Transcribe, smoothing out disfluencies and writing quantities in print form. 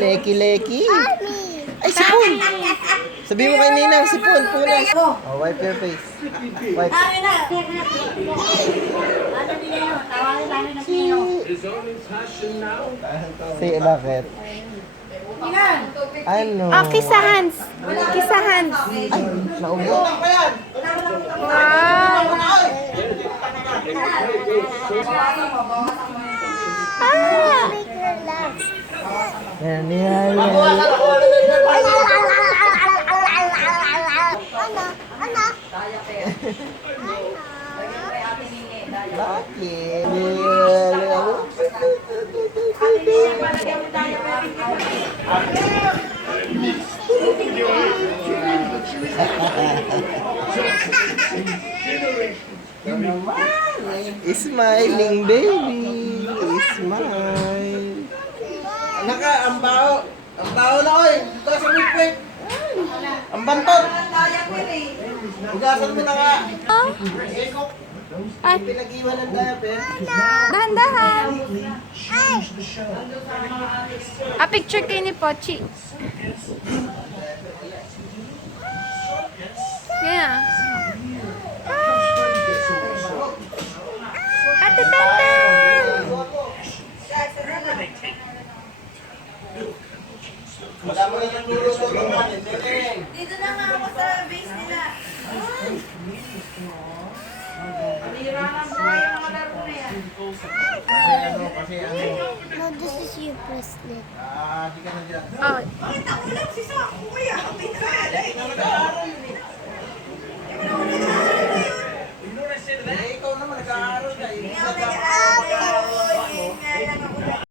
Leki-leki. Ay, sipon! Sabihin mo kay Ninang, sipon, punas. Oh, wipe your face. Wipe. Say, bakit? Ano? Oh, kiss hands. Kiss hands. Ay, naubo. Yan, yan, yan. Bakit? Smiling baby. Smile. Naka, ang baho. Ang baho na oy. Ito sa wipwip. Ang bantot. Ugasan mo na ka. Ay, Pinag-iwan ng diaper. dahan-dahan. Picture kayo ni Pochi. Yeah. Ate Tantan! Wala mo yung naglulusog ng manin. Dito na nga ako sa base nila. Nahirapan ko yung mga laro na yan. No, this is your bracelet. Di ka na dyan. Oh, Bakit ako lang si Sako? Kuya, kapit na nga. Ikaw naman, nag-aaral ka.